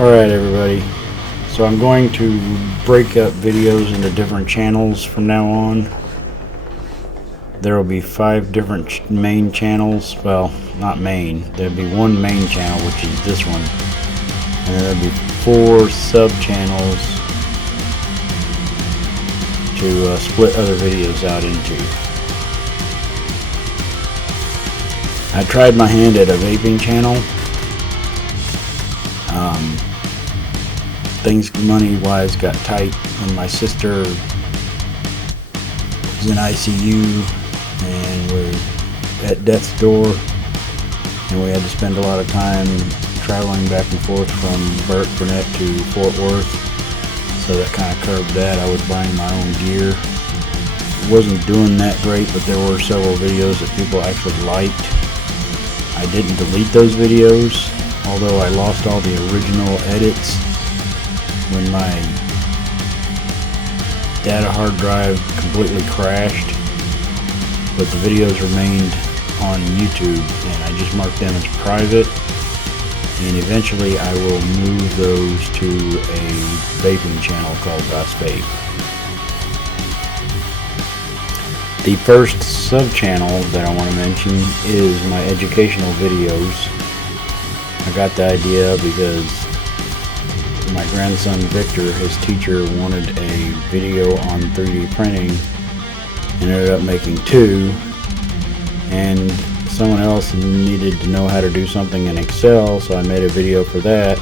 Alright everybody, so I'm going to break up videos into different channels from now on. There will be 5 different main channels. Well, not main. There'll be one main channel, which is this one. And then there'll be 4 sub-channels to split other videos out into. I tried my hand at a vaping channel. Things money-wise got tight when my sister was in ICU and was at death's door, and we had to spend a lot of time traveling back and forth from Burnett to Fort Worth, so that kind of curbed that. I was buying my own gear. It wasn't doing that great, but there were several videos that people actually liked. I didn't delete those videos, although I lost all the original edits when my data hard drive completely crashed, but the videos remained on YouTube, and I just marked them as private, and eventually I will move those to a vaping channel called Vape. The first sub-channel that I want to mention is my educational videos. I got the idea because my grandson Victor, his teacher, wanted a video on 3D printing and ended up making 2, and someone else needed to know how to do something in Excel, so I made a video for that.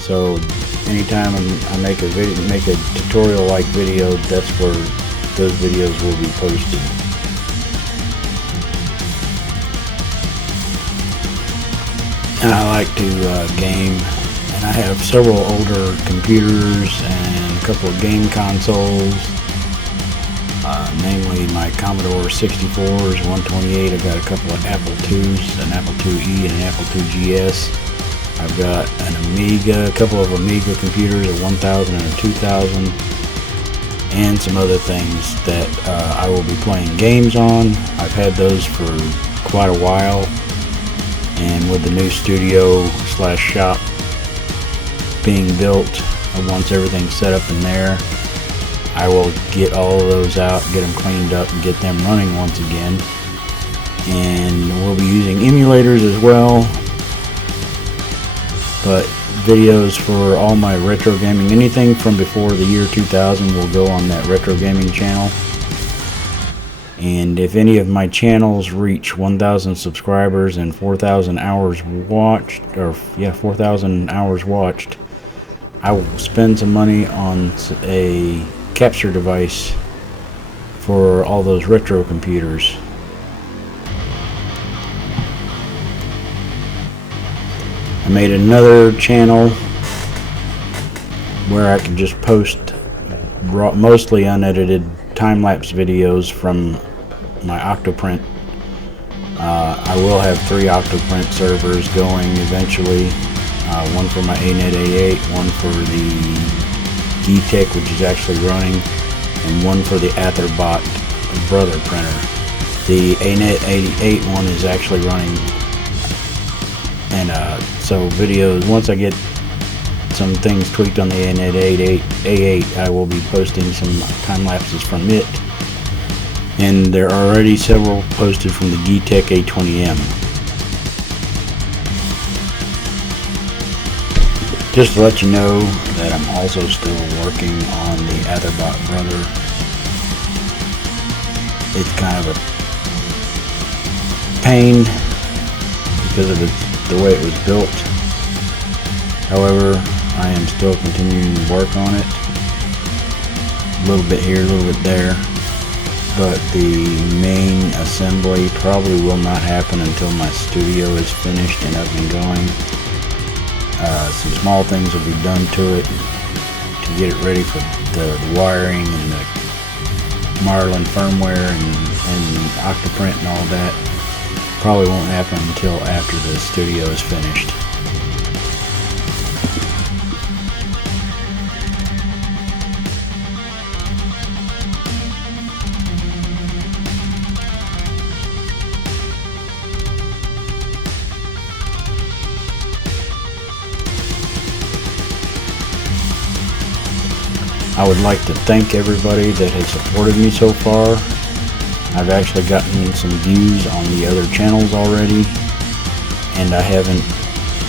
So anytime I make a tutorial like video, that's where those videos will be posted. And I like to game, and I have several older computers and a couple of game consoles, namely my Commodore 64s, 128. I've got a couple of Apple IIs, an Apple IIe and an Apple IIgs. I've got an Amiga, a couple of Amiga computers, a 1000 and a 2000, and some other things that I will be playing games on. I've had those for quite a while, and with the new studio / shop being built, once everything's set up in there, I will get all of those out, get them cleaned up, and get them running once again. And we'll be using emulators as well, but videos for all my retro gaming, anything from before the year 2000 will go on that retro gaming channel. And if any of my channels reach 1,000 subscribers and 4,000 hours watched, 4,000 hours watched, I will spend some money on a capture device for all those retro computers. I made another channel where I can just post mostly unedited time-lapse videos from my Octoprint. I will have 3 Octoprint servers going eventually. One for my ANET A8, one for the G-Tech, which is actually running, and one for the Ahtorbot brother printer. The ANET A8 one is actually running, and so videos, once I get some things tweaked on the ANET A8, I will be posting some time lapses from it, and there are already several posted from the G-Tech A20M. Just to let you know that I'm also still working on the Ahtorbot brother. It's kind of a pain because of the way it was built. However, I am still continuing to work on it. A little bit here, a little bit there. But the main assembly probably will not happen until my studio is finished and up and going. Some small things will be done to it to get it ready for the wiring and the Marlin firmware and Octoprint and all that. Probably won't happen until after the studio is finished. I would like to thank everybody that has supported me so far. I've actually gotten some views on the other channels already, and I haven't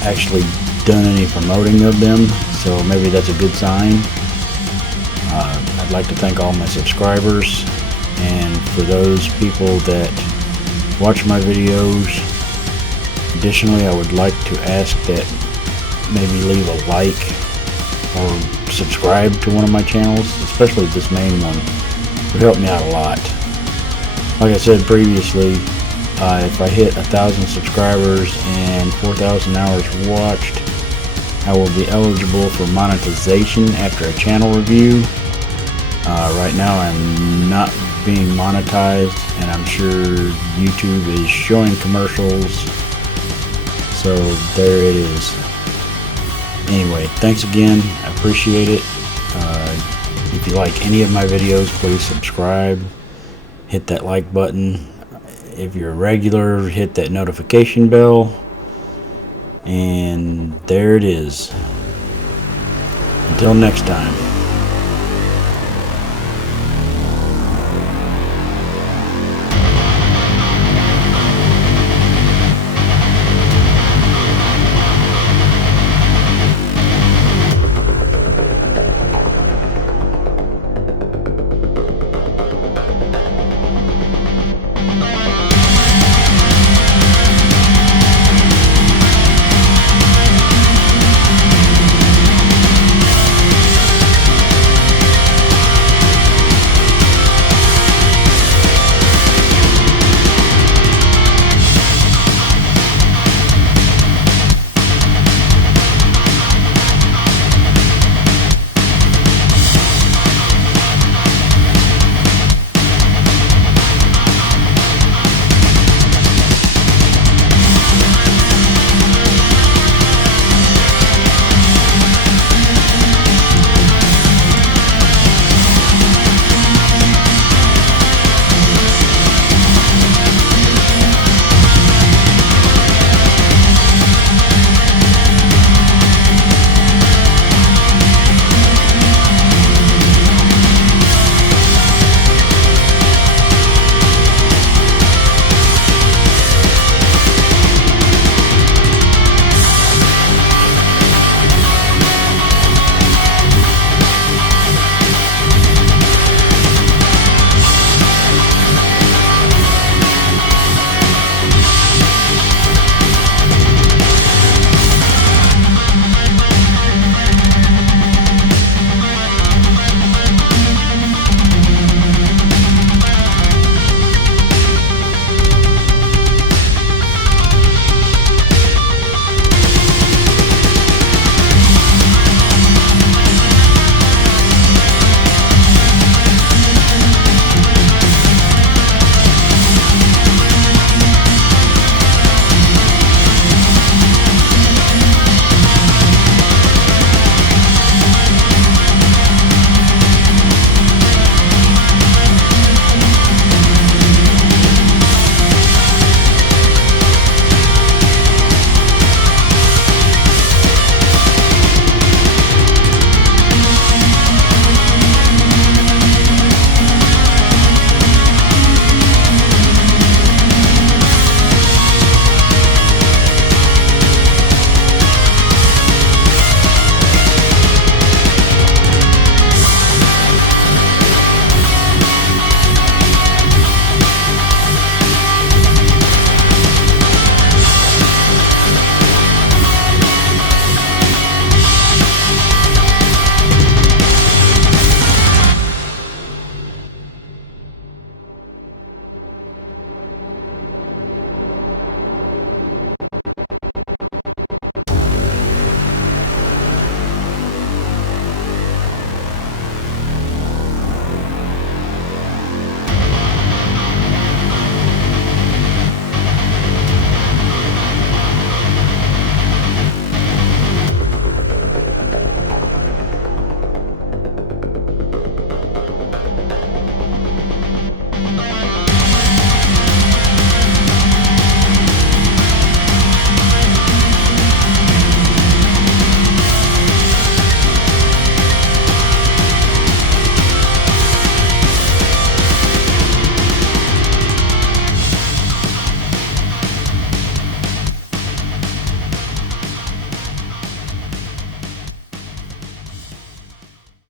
actually done any promoting of them, so maybe that's a good sign. I'd like to thank all my subscribers, and for those people that watch my videos. Additionally, I would like to ask that maybe leave a like or subscribe to one of my channels, especially this main one. It would help me out a lot. Like I said previously, if I hit 1,000 subscribers and 4,000 hours watched, I will be eligible for monetization after a channel review. Right now I'm not being monetized, and I'm sure YouTube is showing commercials, so there it is. Anyway, thanks again, I appreciate it. If you like any of my videos, please subscribe, hit that like button. If you're a regular, hit that notification bell, and there it is. Until next time.